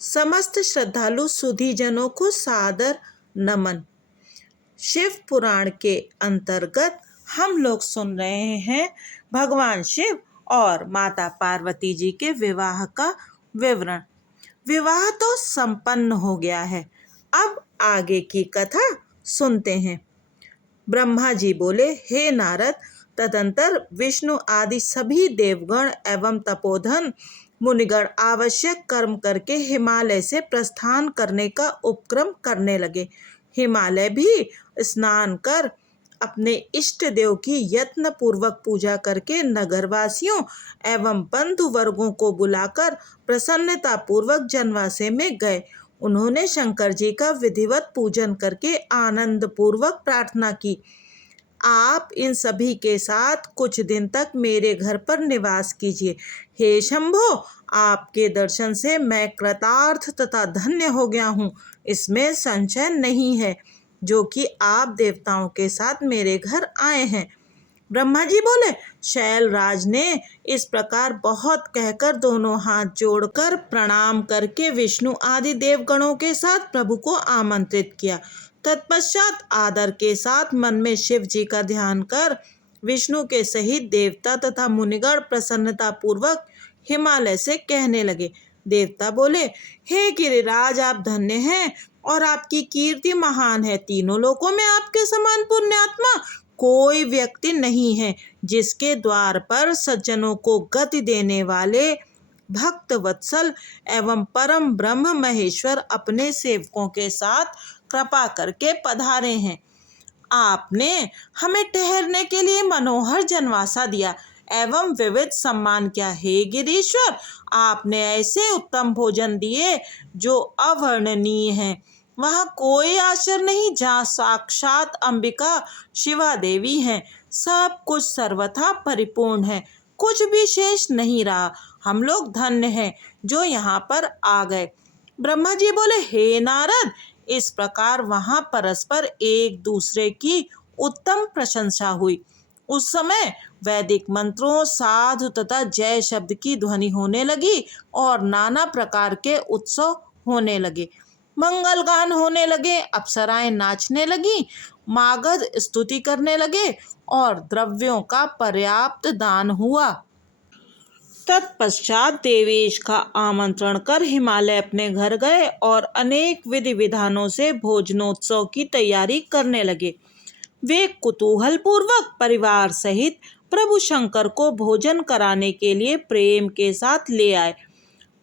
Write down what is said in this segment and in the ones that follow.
समस्त श्रद्धालु सुधीजनों को सादर नमन। शिव पुराण के अंतर्गत हम लोग सुन रहे हैं भगवान शिव और माता पार्वती जी के विवाह का विवरण। विवाह तो संपन्न हो गया है, अब आगे की कथा सुनते हैं। ब्रह्मा जी बोले, हे नारद, तदंतर विष्णु आदि सभी देवगण एवं तपोधन मुनिगण आवश्यक कर्म करके हिमालय से प्रस्थान करने का उपक्रम करने लगे। हिमालय भी स्नान कर अपने इष्ट देव की यत्न पूर्वक पूजा करके नगरवासियों एवं बंधु वर्गों को बुलाकर प्रसन्नता पूर्वक जनवासे में गए। उन्होंने शंकर जी का विधिवत पूजन करके आनंद पूर्वक प्रार्थना की, आप इन सभी के साथ कुछ दिन तक मेरे घर पर निवास कीजिए। हे शंभो, आपके दर्शन से मैं कृतार्थ तथा धन्य हो गया हूँ, इसमें संशय नहीं है, जो कि आप देवताओं के साथ मेरे घर आए हैं। ब्रह्मा जी बोले, शैलराज ने इस प्रकार बहुत कहकर दोनों हाथ जोड़कर प्रणाम करके विष्णु आदि देवगणों के साथ प्रभु को आमंत्रित किया। तत्पश्चात आदर के साथ मन में शिव जी का ध्यान कर विष्णु के सहित देवता तथा मुनिगण प्रसन्नता पूर्वक हिमालय से कहने लगे। देवता बोले, हे गिरिराज, आप धन्य हैं और आपकी कीर्ति महान है। तीनों लोकों में आपके समान पुण्यात्मा कोई व्यक्ति नहीं है, जिसके द्वार पर सज्जनों को गति देने वाले भक्त वत्सल एवं परम ब्रह्म महेश्वर अपने सेवकों के साथ कृपा करके पधारे हैं। आपने हमें ठहरने के लिए मनोहर जनवासा दिया एवं विविध सम्मान किया। हे गिरीश्वर, आपने ऐसे उत्तम भोजन दिए जो अवर्णनीय हैं। वहाँ कोई आश्चर्य नहीं जहाँ साक्षात अंबिका शिवा देवी हैं। सब कुछ सर्वथा परिपूर्ण है, कुछ भी शेष नहीं रहा। हम लोग धन्य हैं जो यहाँ पर आ गए। ब्रह्मा जी बोले, हे नारद, इस प्रकार वहाँ परस्पर एक दूसरे की उत्तम प्रशंसा हुई। उस समय वैदिक मंत्रों, साधु तथा जय शब्द की ध्वनि होने लगी और नाना प्रकार के उत्सव होने लगे। मंगल गान होने लगे, अप्सराएं नाचने लगी, मागध स्तुति करने लगे और द्रव्यों का पर्याप्त दान हुआ। तत्पश्चात देवेश का आमंत्रण कर हिमालय अपने घर गए और अनेक विधि विधानों से भोजनोत्सव की तैयारी करने लगे। वे कुतूहल पूर्वक परिवार सहित प्रभु शंकर को भोजन कराने के लिए प्रेम के साथ ले आए।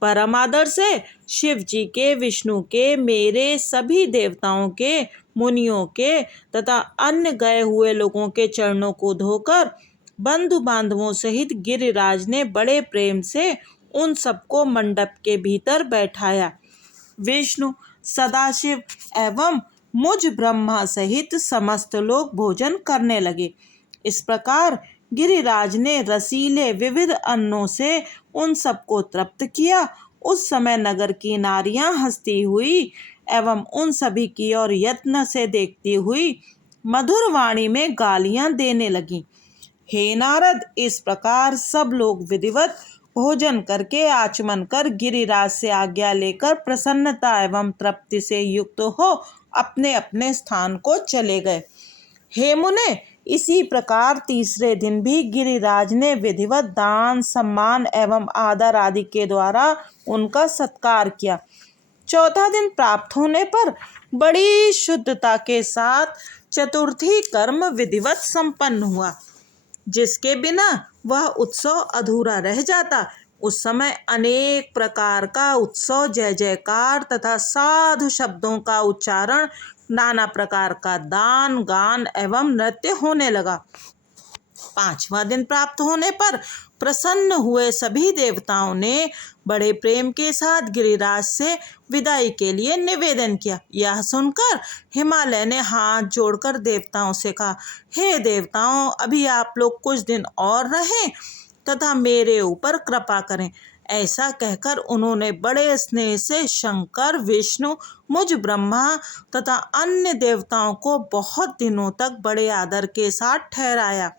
परम आदर से शिव जी के, विष्णु के, मेरे सभी देवताओं के, मुनियों के तथा अन्य गए हुए लोगों के चरणों को धोकर बंधु बांधवों सहित गिरिराज ने बड़े प्रेम से उन सबको मंडप के भीतर बैठाया। विष्णु, सदाशिव एवं मुझ ब्रह्मा सहित समस्त लोग भोजन करने लगे। इस प्रकार गिरिराज ने रसीले विविध अन्नों से उन सबको तृप्त किया। उस समय नगर की नारियां हंसती हुई एवं उन सभी की ओर यत्न से देखती हुई मधुर वाणी में गालियां देने लगीं। हे नारद, इस प्रकार सब लोग विधिवत भोजन करके आचमन कर गिरिराज से आज्ञा लेकर प्रसन्नता एवं तृप्ति से युक्त हो अपने अपने स्थान को चले गए। हे मुने, इसी प्रकार तीसरे दिन भी गिरिराज ने विधिवत दान, सम्मान एवं आदर आदि के द्वारा उनका सत्कार किया। चौथा दिन प्राप्त होने पर बड़ी शुद्धता के साथ चतुर्थी कर्म विधिवत संपन्न हुआ, जिसके बिना वह उत्सव अधूरा रह जाता। उस समय अनेक प्रकार का उत्सव, जय जयकार तथा साधु शब्दों का उच्चारण, नाना प्रकार का दान, गान एवं नृत्य होने लगा। पांचवां दिन प्राप्त होने पर प्रसन्न हुए सभी देवताओं ने बड़े प्रेम के साथ गिरिराज से विदाई के लिए निवेदन किया। यह सुनकर हिमालय ने हाथ जोड़कर देवताओं से कहा, हे देवताओं, अभी आप लोग कुछ दिन और रहें तथा मेरे ऊपर कृपा करें। ऐसा कहकर उन्होंने बड़े स्नेह से शंकर, विष्णु, मुझ ब्रह्मा तथा अन्य देवताओं को बहुत दिनों तक बड़े आदर के साथ ठहराया।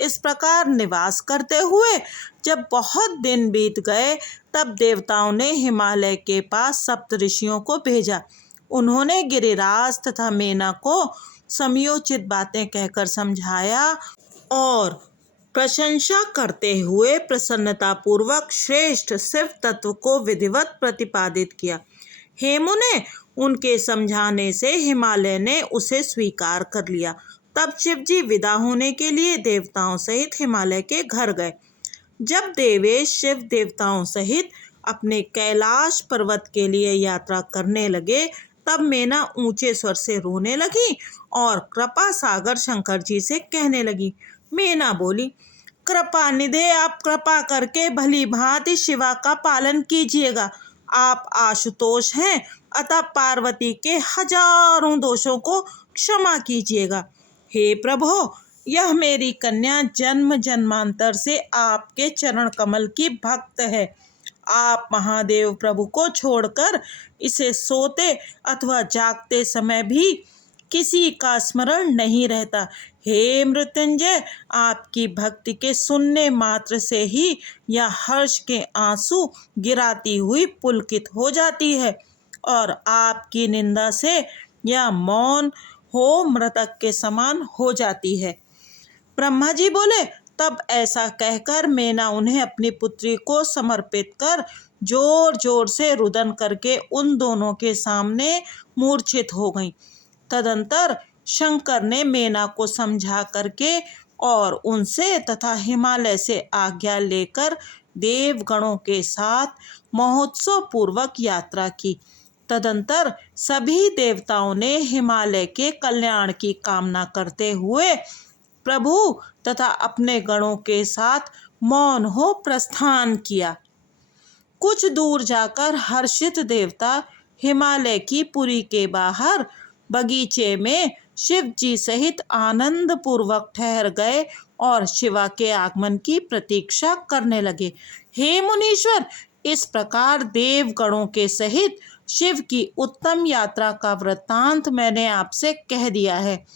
इस प्रकार निवास करते हुए जब बहुत दिन बीत गए, तब देवताओं ने हिमालय के पास सप्तऋषियों को भेजा। उन्होंने गिरिराज तथा मेना को समयोचित बातें कहकर समझाया और प्रशंसा करते हुए प्रसन्नतापूर्वक श्रेष्ठ शिव तत्व को विधिवत प्रतिपादित किया। हेमु ने उनके समझाने से हिमालय ने उसे स्वीकार कर लिया। तब शिव जी विदा होने के लिए देवताओं सहित हिमालय के घर गए। जब देवेश शिव देवताओं सहित अपने कैलाश पर्वत के लिए यात्रा करने लगे, तब मेना ऊंचे स्वर से रोने लगी और कृपा सागर शंकर जी से कहने लगी। मेना बोली, कृपा निधे, आप कृपा करके भली भांति शिवा का पालन कीजिएगा। आप आशुतोष हैं, अतः पार्वती के हजारों दोषों को क्षमा कीजिएगा। हे प्रभो, यह मेरी कन्या जन्म जन्मांतर से आपके चरण कमल की भक्त है। आप महादेव प्रभु को छोड़कर इसे सोते अथवा जागते समय भी किसी का स्मरण नहीं रहता। हे मृत्युंजय, आपकी भक्ति के सुनने मात्र से ही यह हर्ष के आंसू गिराती हुई पुलकित हो जाती है और आपकी निंदा से यह मौन हो मृतक के समान हो जाती है। ब्रह्मा जी बोले, तब ऐसा कहकर मेना उन्हें अपनी पुत्री को समर्पित कर जोर जोर से रुदन करके उन दोनों के सामने मूर्छित हो गईं। तदंतर शंकर ने मेना को समझा करके और उनसे तथा हिमालय से आज्ञा लेकर देवगणों के साथ महोत्सव पूर्वक यात्रा की। तदंतर सभी देवताओं ने हिमालय के कल्याण की कामना करते हुए प्रभु तथा अपने गणों के साथ मौन हो प्रस्थान किया। कुछ दूर जाकर हर्षित देवता हिमालय की पुरी के बाहर बगीचे में शिव जी सहित आनंद पूर्वक ठहर गए और शिवा के आगमन की प्रतीक्षा करने लगे। हे मुनीश्वर, इस प्रकार देवगणों के सहित शिव की उत्तम यात्रा का वृत्तांत मैंने आपसे कह दिया है।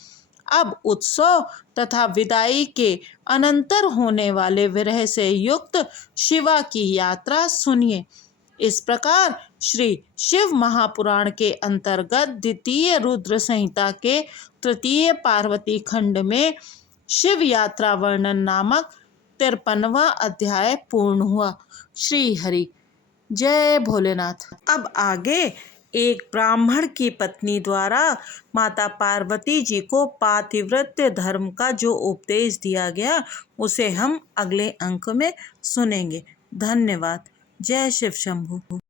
अब उत्सव तथा विदाई के अनंतर होने वाले विरह से युक्त शिवा की यात्रा सुनिए। इस प्रकार श्री शिव महापुराण के अंतर्गत द्वितीय रुद्र संहिता के तृतीय पार्वती खंड में शिव यात्रा वर्णन नामक 53वां अध्याय पूर्ण हुआ। श्री हरि जय भोलेनाथ। अब आगे एक ब्राह्मण की पत्नी द्वारा माता पार्वती जी को पातिव्रत्य धर्म का जो उपदेश दिया गया, उसे हम अगले अंक में सुनेंगे। धन्यवाद। जय शिव शंभू।